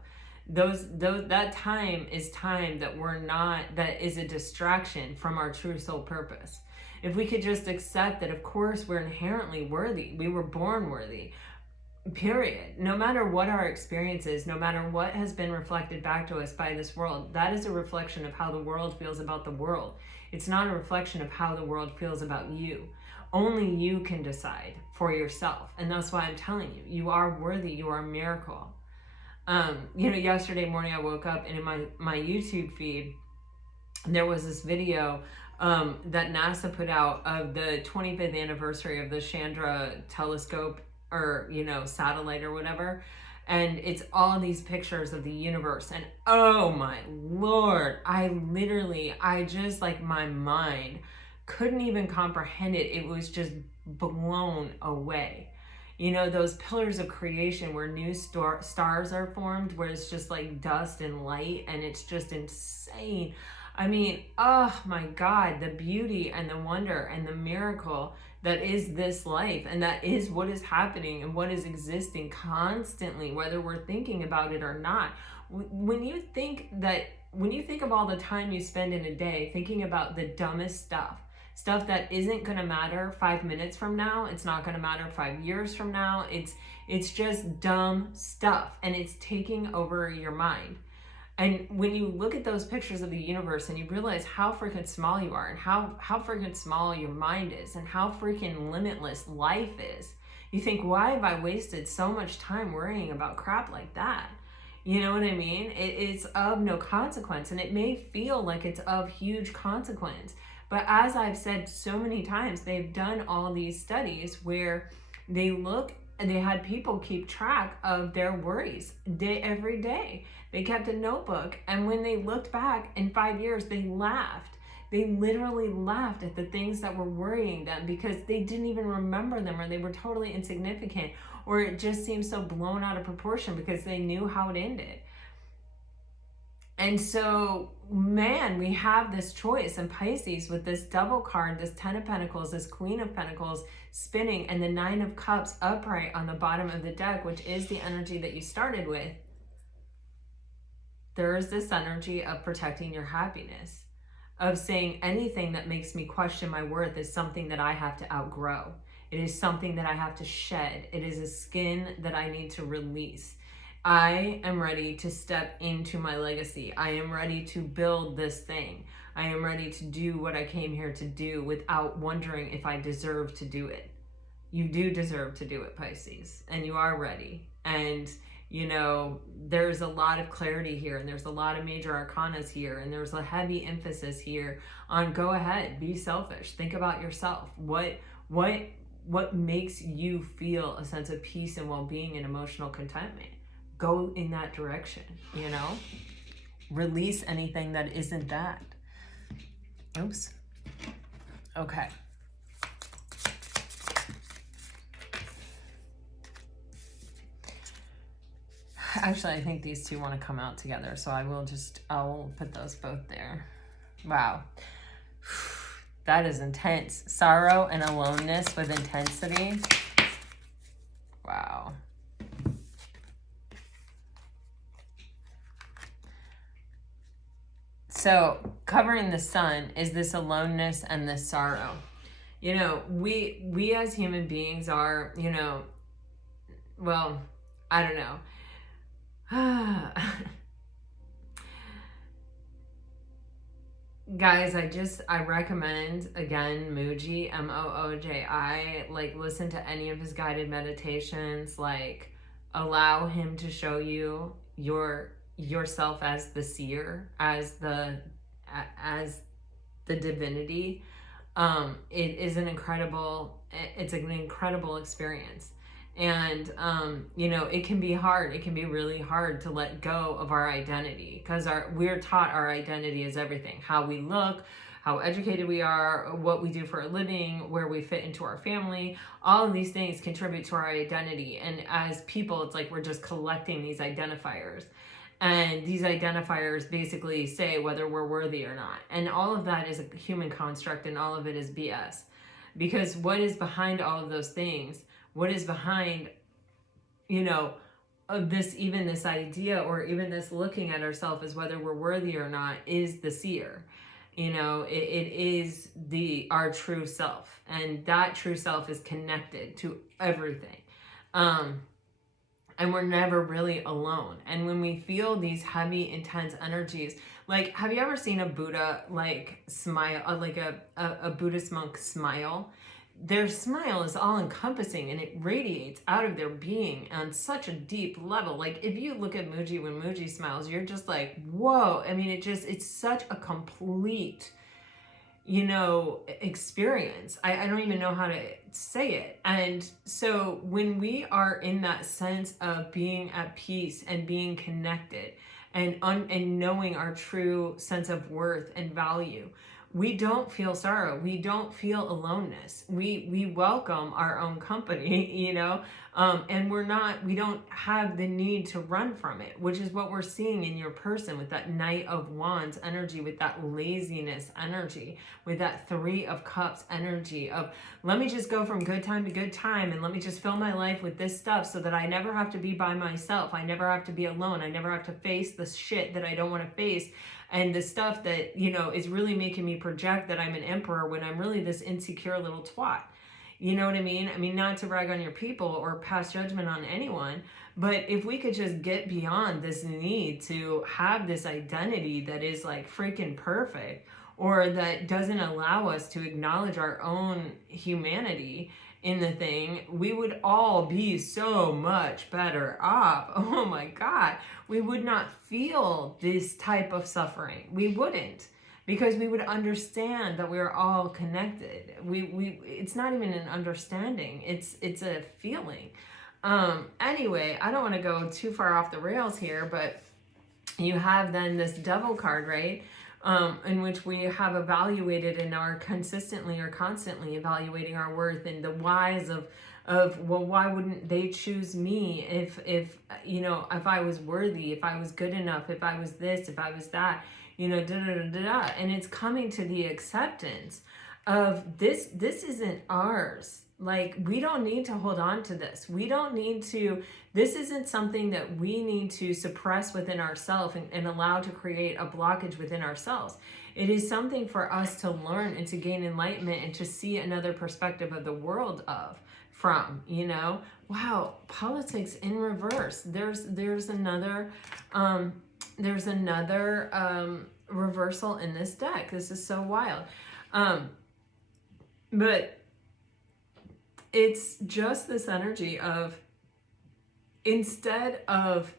That time is time that we're not, that is a distraction from our true soul purpose. If we could just accept that, of course, we're inherently worthy. We were born worthy. Period. No matter what our experience is, no matter what has been reflected back to us by this world, that is a reflection of how the world feels about the world. It's not a reflection of how the world feels about you. Only you can decide for yourself. And that's why I'm telling you, you are worthy. You are a miracle. You know, yesterday morning I woke up and in my YouTube feed, there was this video that NASA put out of the 25th anniversary of the Chandra telescope, or, you know, satellite or whatever. And it's all these pictures of the universe. And oh my Lord, I just, like, my mind couldn't even comprehend it. It was just blown away. You know, those pillars of creation where new stars are formed, where it's just like dust and light, and it's just insane. I mean, oh my God, the beauty and the wonder and the miracle that is this life, and that is what is happening and what is existing constantly, whether we're thinking about it or not. When you think of all the time you spend in a day thinking about the dumbest stuff that isn't going to matter 5 minutes from now, it's not going to matter 5 years from now, it's just dumb stuff, and it's taking over your mind. And when you look at those pictures of the universe and you realize how freaking small you are, and how freaking small your mind is, and how freaking limitless life is, you think, why have I wasted so much time worrying about crap like that? You know what I mean? It's of no consequence, and it may feel like it's of huge consequence. But as I've said so many times, they've done all these studies where they had people keep track of their worries every day. They kept a notebook, and when they looked back in 5 years, they laughed. They literally laughed at the things that were worrying them because they didn't even remember them, or they were totally insignificant, or it just seemed so blown out of proportion because they knew how it ended. And so, man, we have this choice in Pisces with this double card, this 10 of Pentacles, this Queen of Pentacles spinning, and the 9 of Cups upright on the bottom of the deck, which is the energy that you started with. There is this energy of protecting your happiness, of saying anything that makes me question my worth is something that I have to outgrow. It is something that I have to shed. It is a skin that I need to release. I am ready to step into my legacy. I am ready to build this thing. I am ready to do what I came here to do without wondering if I deserve to do it. You do deserve to do it, Pisces, and you are ready. And, you know, there's a lot of clarity here, and there's a lot of major arcanas here, and there's a heavy emphasis here on go ahead, be selfish, think about yourself. What makes you feel a sense of peace and well-being and emotional contentment? Go in that direction, you know? Release anything that isn't that. Oops. Okay. Actually, I think these two want to come out together, so I'll put those both there. Wow. That is intense. Sorrow and aloneness with intensity. Wow. So covering the sun is this aloneness and this sorrow. You know, we as human beings are, you know, well, I don't know. Guys, I recommend, again, Mooji, Mooji, like, listen to any of his guided meditations, like, allow him to show you yourself as the seer, as the divinity. It's an incredible experience. And, you know, it can be hard. It can be really hard to let go of our identity, because we're taught our identity is everything. How we look, how educated we are, what we do for a living, where we fit into our family. All of these things contribute to our identity. And as people, it's like we're just collecting these identifiers. And these identifiers basically say whether we're worthy or not. And all of that is a human construct, and all of it is BS. Because what is behind all of those things, what is behind, you know, of this idea, or even this looking at ourselves as whether we're worthy or not, is the seer. You know, it is our true self, and that true self is connected to everything. And we're never really alone. And when we feel these heavy, intense energies, like, have you ever seen a Buddha, like, smile, like a Buddhist monk smile? Their smile is all encompassing, and it radiates out of their being on such a deep level. Like, if you look at Mooji, when Mooji smiles, you're just like, whoa. I mean, it's such a complete, you know, experience. I don't even know how to say it. And so when we are in that sense of being at peace and being connected and knowing our true sense of worth and value, we don't feel sorrow. We don't feel aloneness. We welcome our own company, you know, and we don't have the need to run from it, which is what we're seeing in your person with that Knight of Wands energy, with that laziness energy, with that Three of Cups energy of, let me just go from good time to good time, and let me just fill my life with this stuff so that I never have to be by myself. I never have to be alone. I never have to face the shit that I don't want to face. And the stuff that, you know, is really making me project that I'm an emperor when I'm really this insecure little twat. You know what I mean? I mean, not to rag on your people or pass judgment on anyone, but if we could just get beyond this need to have this identity that is like freaking perfect, or that doesn't allow us to acknowledge our own humanity in the thing, we would all be so much better off. Oh my God. We would not feel this type of suffering. We wouldn't, because we would understand that we're all connected. It's not even an understanding. It's a feeling. Anyway, I don't want to go too far off the rails here, but you have then this Devil card, right? In which we have evaluated and are consistently or constantly evaluating our worth, and the whys of well, why wouldn't they choose me if you know, if I was worthy, if I was good enough, if I was this, if I was that, you know, da da da da da. And it's coming to the acceptance of this isn't ours. Like, we don't need to hold on to this. We don't need to, this isn't something that we need to suppress within ourselves and allow to create a blockage within ourselves. It is something for us to learn and to gain enlightenment and to see another perspective of the world from, you know. Wow, politics in reverse. There's another reversal in this deck. This is so wild. But it's just this energy of, instead of,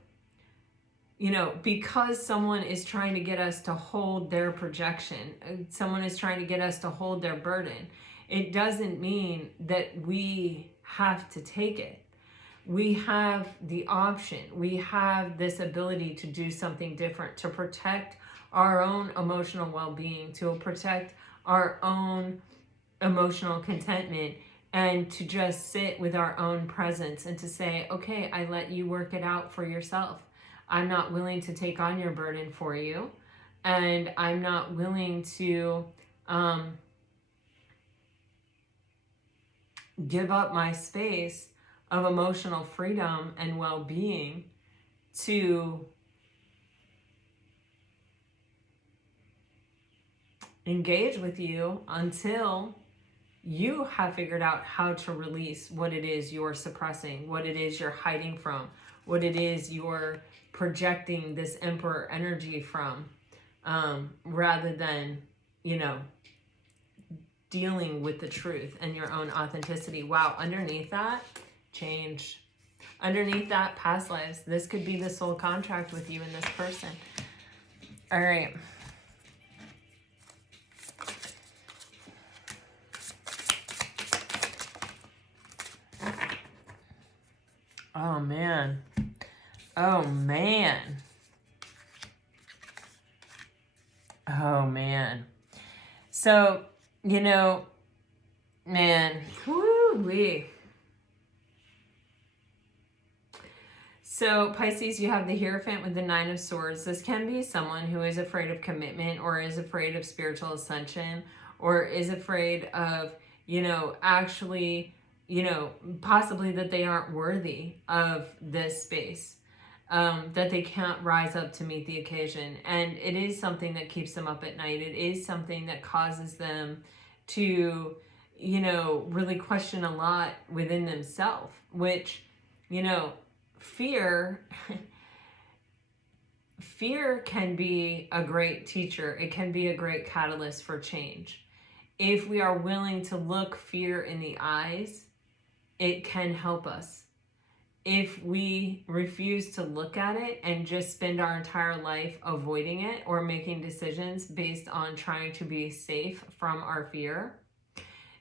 you know, because someone is trying to get us to hold their projection, someone is trying to get us to hold their burden, it doesn't mean that we have to take it. We have the option. We have this ability to do something different, to protect our own emotional well-being, to protect our own emotional contentment, and to just sit with our own presence and to say, okay, I let you work it out for yourself. I'm not willing to take on your burden for you, and I'm not willing to give up my space of emotional freedom and well-being to engage with you until you have figured out how to release what it is you're suppressing, what it is you're hiding from, what it is you're projecting this emperor energy from, rather than, you know, dealing with the truth and your own authenticity. Wow, underneath that, change. Underneath that, past lives. This could be the soul contract with you and this person. All right. Oh, man. Oh, man. Oh, man. So, you know, man, woo-wee. So, Pisces, you have the Hierophant with the Nine of Swords. This can be someone who is afraid of commitment, or is afraid of spiritual ascension, or is afraid of, you know, actually, you know, possibly that they aren't worthy of this space, that they can't rise up to meet the occasion. And it is something that keeps them up at night. It is something that causes them to, you know, really question a lot within themselves, which, you know, fear can be a great teacher. It can be a great catalyst for change. If we are willing to look fear in the eyes, it can help us. If we refuse to look at it and just spend our entire life avoiding it or making decisions based on trying to be safe from our fear,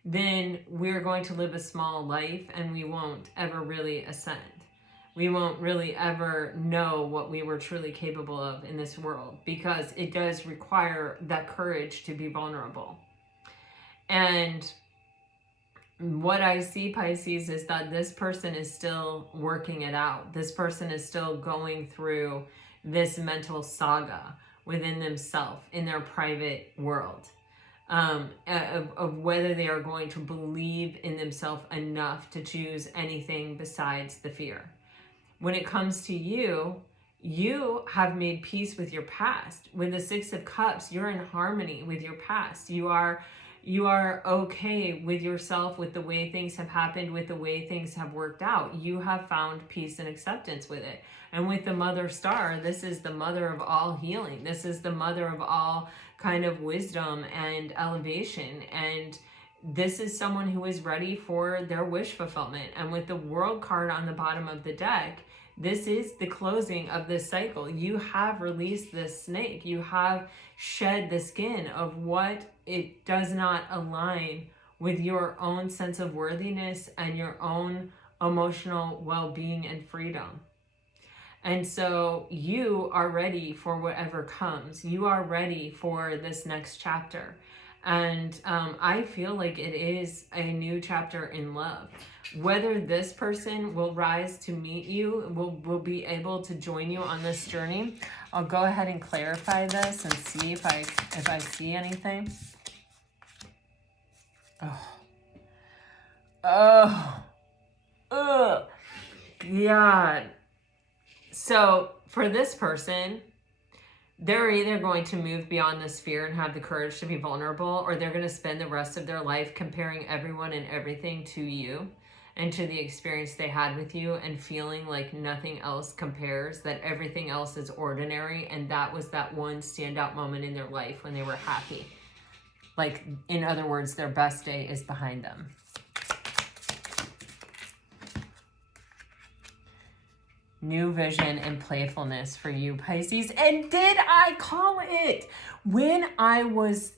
then we're going to live a small life and we won't ever really ascend. We won't really ever know what we were truly capable of in this world, because it does require that courage to be vulnerable. And what I see, Pisces, is that this person is still working it out. This person is still going through this mental saga within themselves in their private world, of whether they are going to believe in themselves enough to choose anything besides the fear. When it comes to you, you have made peace with your past. With the Six of Cups, you're in harmony with your past. You are okay with yourself, with the way things have happened, with the way things have worked out. You have found peace and acceptance with it. And with the Mother Star, this is the mother of all healing. This is the mother of all kind of wisdom and elevation. And this is someone who is ready for their wish fulfillment. And with the World card on the bottom of the deck, this is the closing of this cycle. You have released this snake. You have shed the skin of what it does not align with your own sense of worthiness and your own emotional well-being and freedom. And so you are ready for whatever comes. You are ready for this next chapter. And I feel like it is a new chapter in love. Whether this person will rise to meet you, will be able to join you on this journey, I'll go ahead and clarify this and see if I see anything. Oh, God. So for this person, they're either going to move beyond this fear and have the courage to be vulnerable, or they're going to spend the rest of their life comparing everyone and everything to you and to the experience they had with you, and feeling like nothing else compares, that everything else is ordinary, and that was that one standout moment in their life when they were happy. Like, in other words, their best day is behind them. New vision and playfulness for you, Pisces. And did I call it? When I was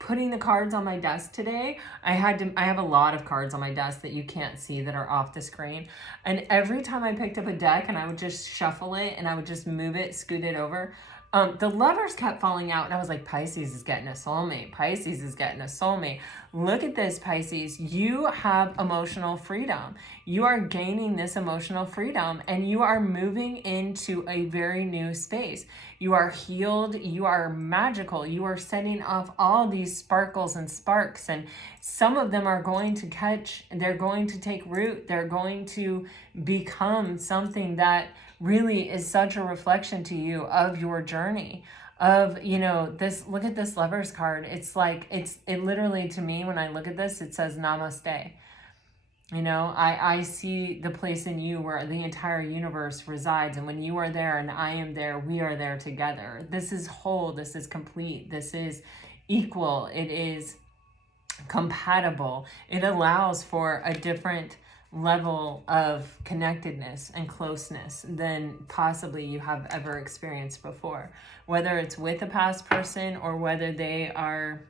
putting the cards on my desk today, I have a lot of cards on my desk that you can't see that are off the screen. And every time I picked up a deck and I would just shuffle it and I would just move it, scoot it over, The lovers kept falling out, and I was like, Pisces is getting a soulmate. Pisces is getting a soulmate. Look at this, Pisces. You have emotional freedom. You are gaining this emotional freedom, and you are moving into a very new space. You are healed. You are magical. You are setting off all these sparkles and sparks, and some of them are going to catch. They're going to take root. They're going to become something that really is such a reflection to you of your journey, of, you know, this. Look at this Lovers card. It's like, it literally, to me, when I look at this, it says namaste. You know, I see the place in you where the entire universe resides, and when you are there and I am there, we are there together. This is whole, this is complete, this is equal, it is compatible. It allows for a different level of connectedness and closeness than possibly you have ever experienced before, whether it's with a past person or whether they are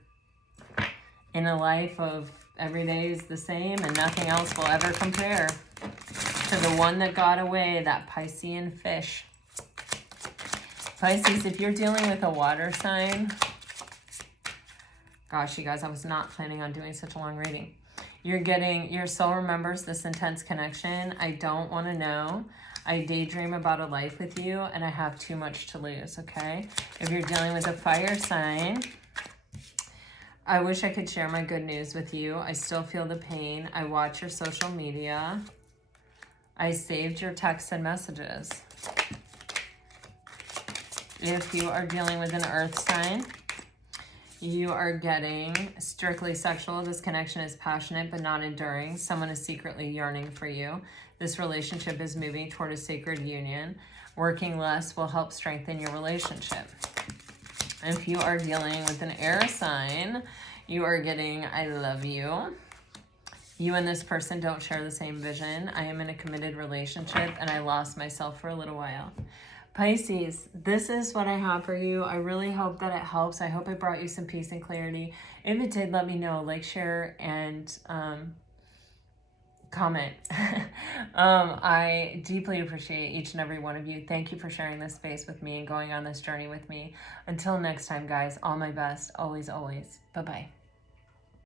in a life of every day is the same and nothing else will ever compare to the one that got away, that Piscean fish. Pisces, if you're dealing with a water sign, gosh, you guys, I was not planning on doing such a long reading. You're getting, your soul remembers this intense connection. I don't want to know. I daydream about a life with you, and I have too much to lose, okay? If you're dealing with a fire sign, I wish I could share my good news with you. I still feel the pain. I watch your social media. I saved your texts and messages. If you are dealing with an earth sign, you are getting strictly sexual. This connection is passionate but not enduring. Someone is secretly yearning for you. This relationship is moving toward a sacred union. Working less will help strengthen your relationship. If you are dealing with an air sign, you are getting I love you. You and this person don't share the same vision. I am in a committed relationship and I lost myself for a little while. Pisces, this is what I have for you. I really hope that it helps. I hope it brought you some peace and clarity. If it did, let me know. Like, share, and comment. I deeply appreciate each and every one of you. Thank you for sharing this space with me and going on this journey with me. Until next time, guys, all my best. Always, always. Bye-bye.